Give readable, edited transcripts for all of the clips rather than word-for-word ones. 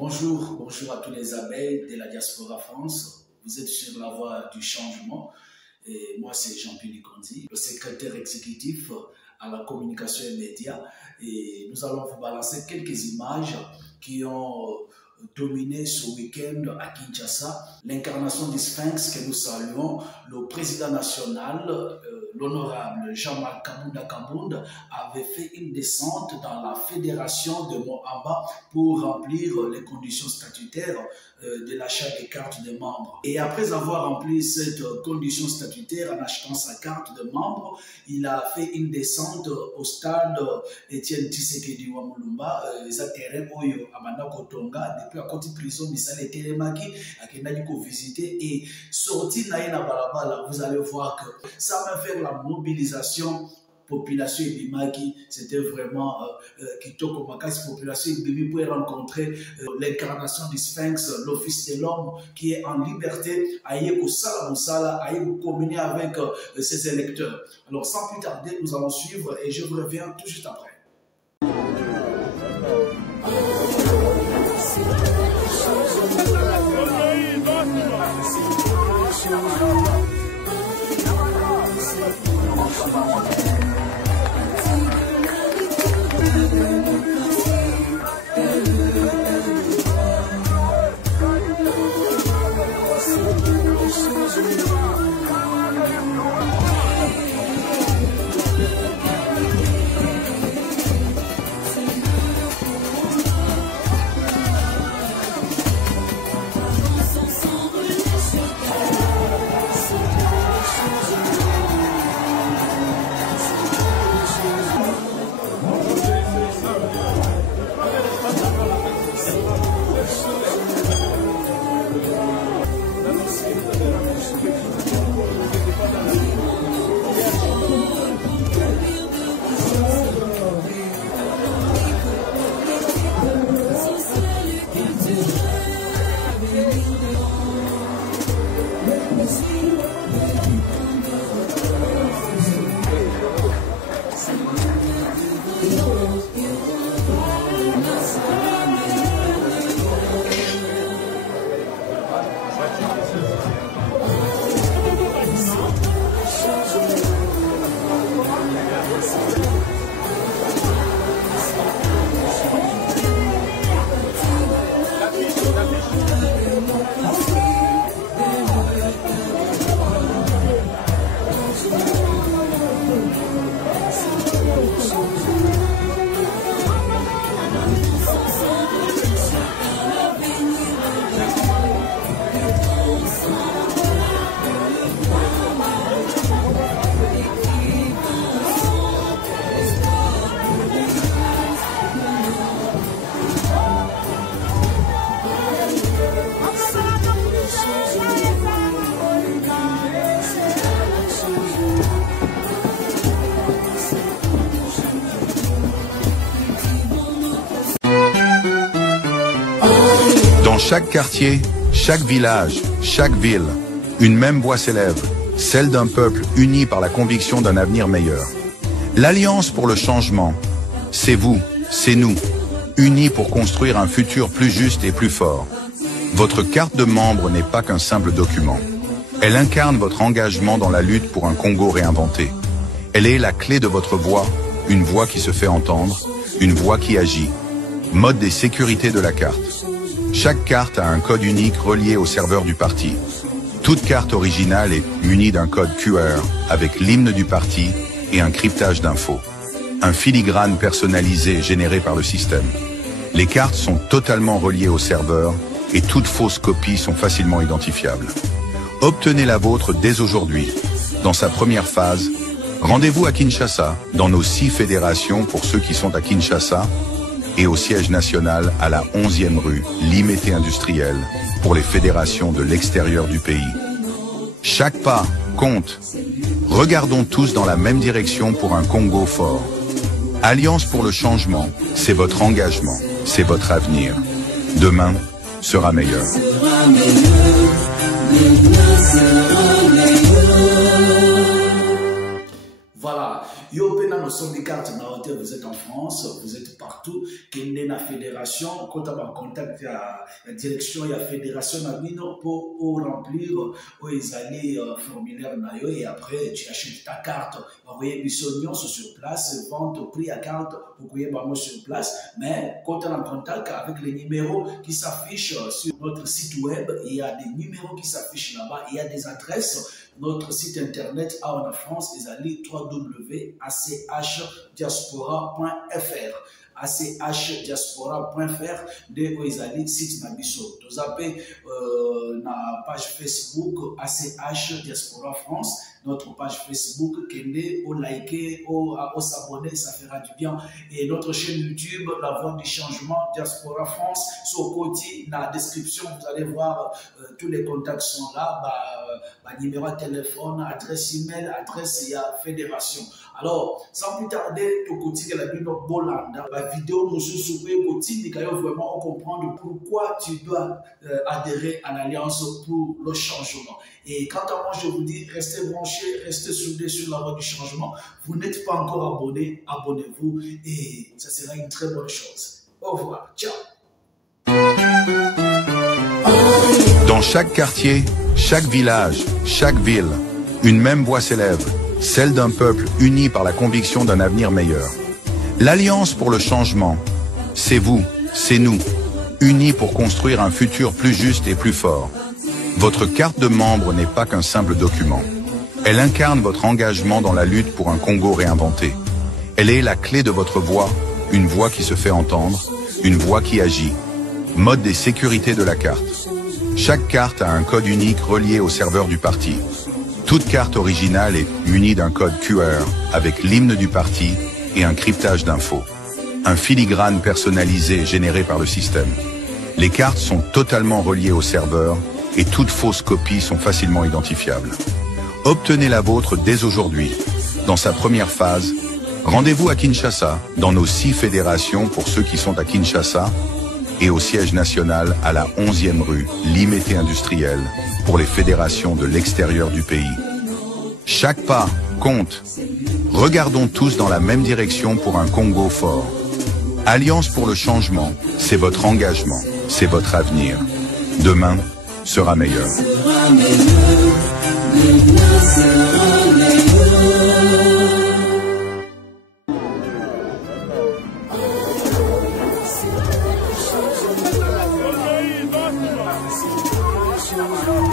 Bonjour à tous les abeilles de la diaspora France. Vous êtes sur la voie du changement. Et moi, c'est Jean-Pierre Nikondi, le secrétaire exécutif à la communication et médias. Et nous allons vous balancer quelques images qui ont dominé ce week-end à Kinshasa. L'incarnation du Sphinx que nous saluons, le président national, l'honorable Jean-Marc Kabunda, avait fait une descente dans la fédération de Moamba pour remplir les conditions statutaires de l'achat des cartes de membres. Et après avoir rempli cette condition statutaire en achetant sa carte de membre, il a fait une descente au stade Etienne Tshisekedi wa Mulumba, terrain Oyo Amanda Kotonga, depuis à côté de prison, Misale Telemaki, à Kenadiko visiter et sorti Naïna Balabala. Vous allez voir que ça va faire la mobilisation population Ibimaki, c'était vraiment Kitoko Makasi, population Ibimi pour rencontrer l'incarnation du Sphinx, l'office de l'homme qui est en liberté, à communier avec ses électeurs. Alors sans plus tarder, nous allons suivre et je vous reviens tout juste après. Dans chaque quartier, chaque village, chaque ville, une même voix s'élève, celle d'un peuple uni par la conviction d'un avenir meilleur. L'Alliance pour le changement, c'est vous, c'est nous, unis pour construire un futur plus juste et plus fort. Votre carte de membre n'est pas qu'un simple document. Elle incarne votre engagement dans la lutte pour un Congo réinventé. Elle est la clé de votre voix, une voix qui se fait entendre, une voix qui agit. Mode des sécurités de la carte. Chaque carte a un code unique relié au serveur du parti. Toute carte originale est munie d'un code QR avec l'hymne du parti et un cryptage d'infos. Un filigrane personnalisé généré par le système. Les cartes sont totalement reliées au serveur et toutes fausses copies sont facilement identifiables. Obtenez la vôtre dès aujourd'hui. Dans sa première phase, rendez-vous à Kinshasa, dans nos 6 fédérations pour ceux qui sont à Kinshasa, et au siège national à la 11e rue, Limité Industriel, pour les fédérations de l'extérieur du pays. Chaque pas compte. Regardons tous dans la même direction pour un Congo fort. Alliance pour le changement, c'est votre engagement, c'est votre avenir. Demain sera meilleur. Voilà. Yo, avez la notion des cartes dans hôtel, vous êtes en France, vous êtes partout, qu'il y a une fédération, quand on a contact la direction, il y a fédération pour remplir, où ils allaient formulaire et après tu achètes ta carte, envoyer Bissognon sur place, vente prix à carte, vous pouvez sur place, mais quand on est en contact avec les numéros qui s'affichent sur notre site web, il y a des numéros qui s'affichent là-bas, il y a des adresses. Notre site internet en France, ils allaient www.achdiaspora.fr. achdiaspora.fr de ils allaient site nabiso. Vous avez na page Facebook ACH Diaspora France, notre page Facebook kende au liker, au s'abonner, ça fera du bien. Et notre chaîne YouTube La Voix du Changement Diaspora France, sur le côté dans la description, vous allez voir tous les contacts sont là, numéro de téléphone, adresse email, adresse fédération. Alors, sans plus tarder, tout côté que la Bible Bolanda, la vidéo nous souhaite côté vraiment comprendre pourquoi tu dois adhérer à l'Alliance pour le changement. Et quant à moi, je vous dis, restez branchés, restez soudés sur la voie du changement. Vous n'êtes pas encore abonné, abonnez-vous et ça sera une très bonne chose. Au revoir, ciao. Dans chaque quartier, chaque village, chaque ville, une même voix s'élève, celle d'un peuple uni par la conviction d'un avenir meilleur. L'Alliance pour le changement, c'est vous, c'est nous, unis pour construire un futur plus juste et plus fort. Votre carte de membre n'est pas qu'un simple document. Elle incarne votre engagement dans la lutte pour un Congo réinventé. Elle est la clé de votre voix, une voix qui se fait entendre, une voix qui agit. Mode des sécurités de la carte. Chaque carte a un code unique relié au serveur du parti. Toute carte originale est munie d'un code QR avec l'hymne du parti et un cryptage d'infos. Un filigrane personnalisé généré par le système. Les cartes sont totalement reliées au serveur et toutes fausses copies sont facilement identifiables. Obtenez la vôtre dès aujourd'hui. Dans sa première phase, rendez-vous à Kinshasa, dans nos 6 fédérations pour ceux qui sont à Kinshasa, et au siège national à la 11e rue, Limité Industriel, pour les fédérations de l'extérieur du pays. Chaque pas compte. Regardons tous dans la même direction pour un Congo fort. Alliance pour le changement, c'est votre engagement, c'est votre avenir. Demain sera meilleur. I'm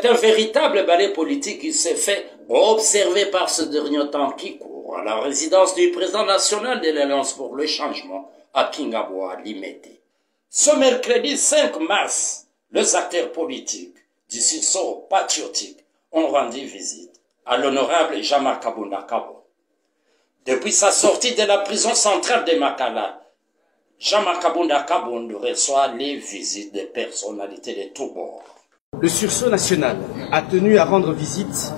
C'est un véritable ballet politique qui s'est fait observer par ce dernier temps qui court à la résidence du président national de l'Alliance pour le changement à Kingabwa, Limete. Ce mercredi 5 mars, les acteurs politiques du sursaut patriotique ont rendu visite à l'honorable Jean-Marc Kabunda Kabo. Depuis sa sortie de la prison centrale de Makala, Jean-Marc Kabunda Kabo reçoit les visites des personnalités de tous bords. Le sursaut national a tenu à rendre visite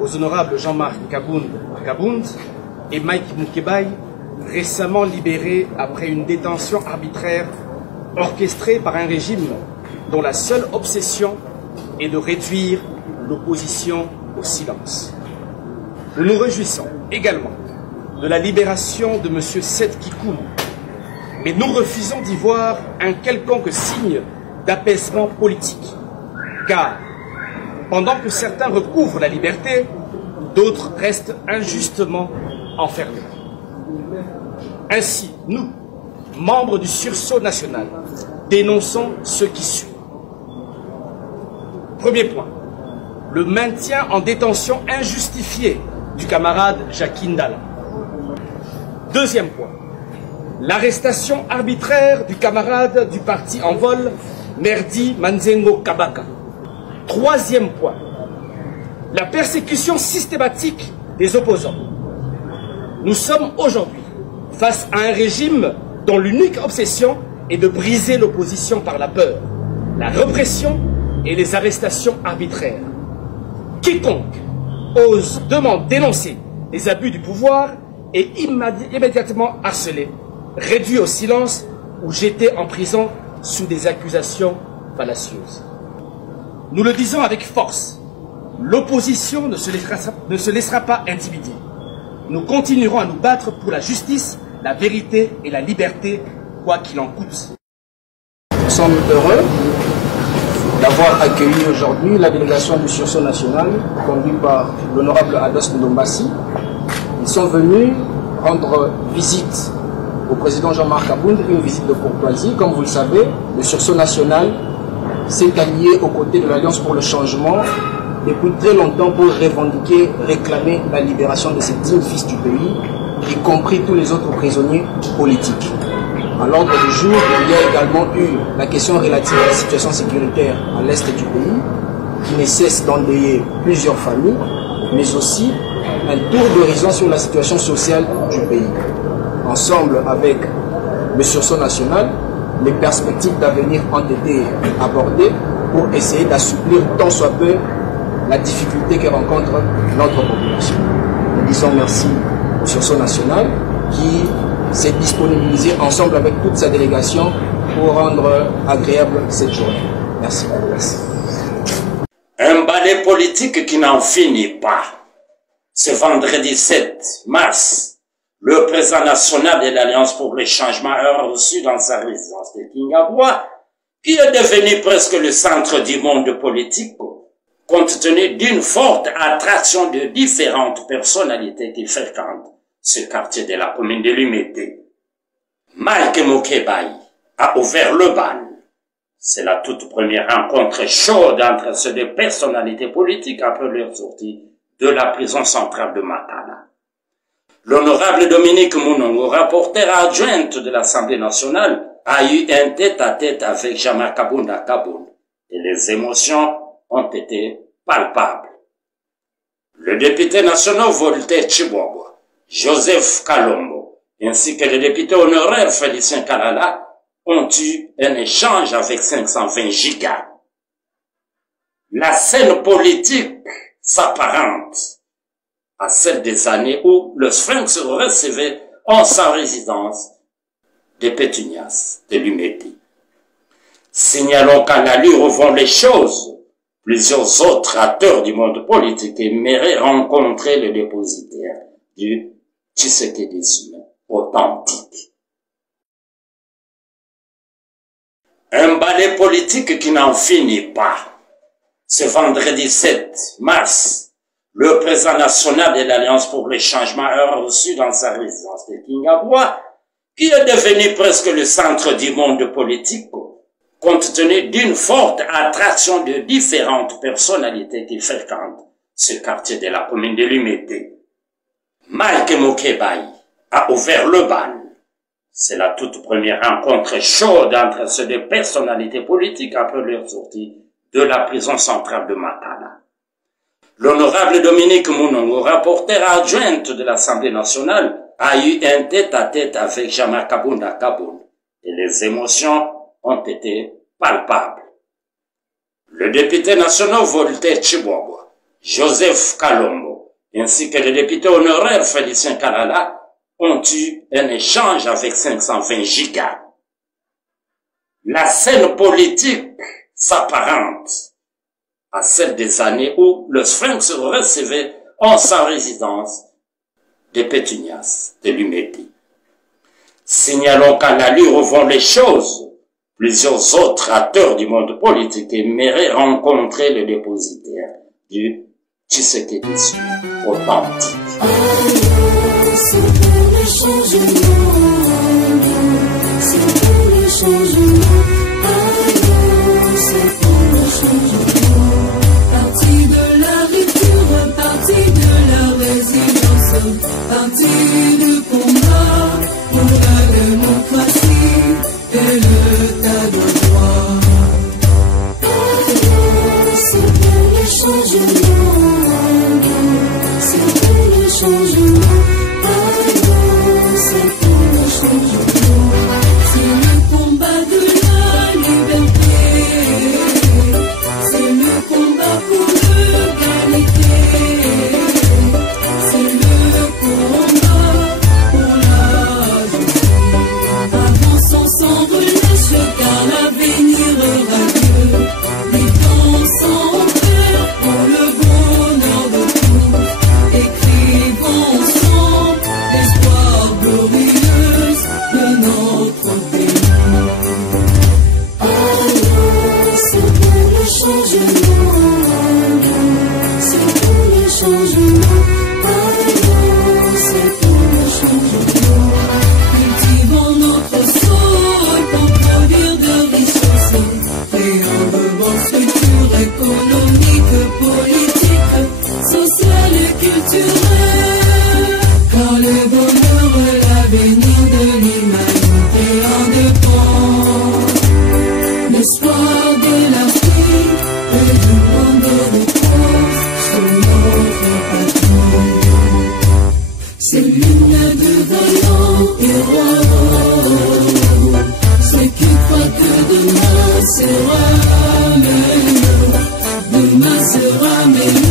aux honorables Jean-Marc Kabund et Mike Mukebai, récemment libérés après une détention arbitraire orchestrée par un régime dont la seule obsession est de réduire l'opposition au silence. Nous nous réjouissons également de la libération de M. Seth Kikoum, mais nous refusons d'y voir un quelconque signe d'apaisement politique. Car, pendant que certains recouvrent la liberté, d'autres restent injustement enfermés. Ainsi, nous, membres du sursaut national, dénonçons ce qui suit. Premier point, le maintien en détention injustifié du camarade Jacques Ndala. Deuxième point, l'arrestation arbitraire du camarade du parti en vol, Merdi Manzengo Kabaka. Troisième point, la persécution systématique des opposants. Nous sommes aujourd'hui face à un régime dont l'unique obsession est de briser l'opposition par la peur, la répression et les arrestations arbitraires. Quiconque ose dénoncer les abus du pouvoir est immédiatement harcelé, réduit au silence ou jeté en prison sous des accusations fallacieuses. Nous le disons avec force, l'opposition ne se laissera pas intimider. Nous continuerons à nous battre pour la justice, la vérité et la liberté, quoi qu'il en coûte. Nous sommes heureux d'avoir accueilli aujourd'hui la délégation du sursaut national, conduite par l'honorable Ados Ndombasi. Ils sont venus rendre visite au président Jean-Marc Kabund, une visite de courtoisie. Comme vous le savez, le sursaut national s'est allié aux côtés de l'Alliance pour le changement depuis très longtemps pour revendiquer, réclamer la libération de ces dignes fils du pays, y compris tous les autres prisonniers politiques. À l'ordre du jour, il y a également eu la question relative à la situation sécuritaire à l'est du pays, qui ne cesse d'endeuiller plusieurs familles, mais aussi un tour d'horizon sur la situation sociale du pays. Ensemble avec le sursaut national, les perspectives d'avenir ont été abordées pour essayer d'assouplir tant soit peu la difficulté que rencontre notre population. Nous disons merci au sursaut national qui s'est disponibilisé ensemble avec toute sa délégation pour rendre agréable cette journée. Merci. Un balai politique qui n'en finit pas. Ce vendredi 7 mars, le président national de l'Alliance pour le changement a reçu dans sa résidence de Kingabwa, qui est devenu presque le centre du monde politique, compte tenu d'une forte attraction de différentes personnalités qui fréquentent ce quartier de la commune de Limete. Mike Mukebai a ouvert le bal. C'est la toute première rencontre chaude entre ces deux personnalités politiques après leur sortie de la prison centrale de Makala. L'honorable Dominique Mounongo, rapporteur adjointe de l'Assemblée nationale, a eu un tête-à-tête avec Jean-Marc Kabunda Kabo et les émotions ont été palpables. Le député national Voltaire Chibwabwa, Joseph Kalombo, ainsi que le député honoraire Félicien Kalala ont eu un échange avec 520 gigas. La scène politique s'apparente à celle des années où le Sphinx recevait en sa résidence des Pétunias de Lumeti. Signalons qu'à l'allure vont les choses, plusieurs autres acteurs du monde politique aimeraient rencontrer le dépositaire du tshisekédisme authentique. Un balai politique qui n'en finit pas. Ce vendredi 7 mars, le président national de l'Alliance pour le changement a reçu dans sa résidence de Kingabwa, qui est devenu presque le centre du monde politique, compte tenu d'une forte attraction de différentes personnalités qui fréquentent ce quartier de la commune de Limete. Mike Mokebai a ouvert le bal. C'est la toute première rencontre chaude entre ces deux personnalités politiques après leur sortie de la prison centrale de Matala. L'honorable Dominique Mounongo, rapporteur adjointe de l'Assemblée nationale, a eu un tête-à-tête avec Jean-Marc Kabunda Kaboul et les émotions ont été palpables. Le député national Voltaire Chibwabwa, Joseph Kalombo, ainsi que le député honoraire Félicien Kalala ont eu un échange avec 520 gigas. La scène politique s'apparente à celle des années où le Sphinx recevait en sa résidence des pétunias de Lumeti. Signalons qu'à l'allure vont les choses, plusieurs autres acteurs du monde politique aimeraient rencontrer le dépositaire du Tshisekedi authentique. C'est pour le changement, c'est pour le changement, c'est pour le changement. Parti de la rupture, parti de la résilience, parti du combat pour la démocratie et l'état de droit. C'est pour le changement, c'est pour le changement. C'est pour le changement, c'est le combat de la liberté, c'est le combat pour l'égalité, c'est le combat pour la justice. Avançons sans relâche car l'avenir est radieux, luttons sans peur pour le bonheur de tous, écrivons ensemble l'espoir glorieuse de notre pays. C'est pour le changement, c'est pour le changement, c'est pour le changement. Cultivons notre sol pour produire de richesses, créant de bonnes structures économiques, politiques, sociales et culturelles. Car le bonheur et l'avenir de l'humanité en dépend. L'espoir de l'Afrique et du monde de France sur notre patrie. C'est l'une de vaillants héros, ceux qui croient que demain sera meilleur, demain sera meilleur.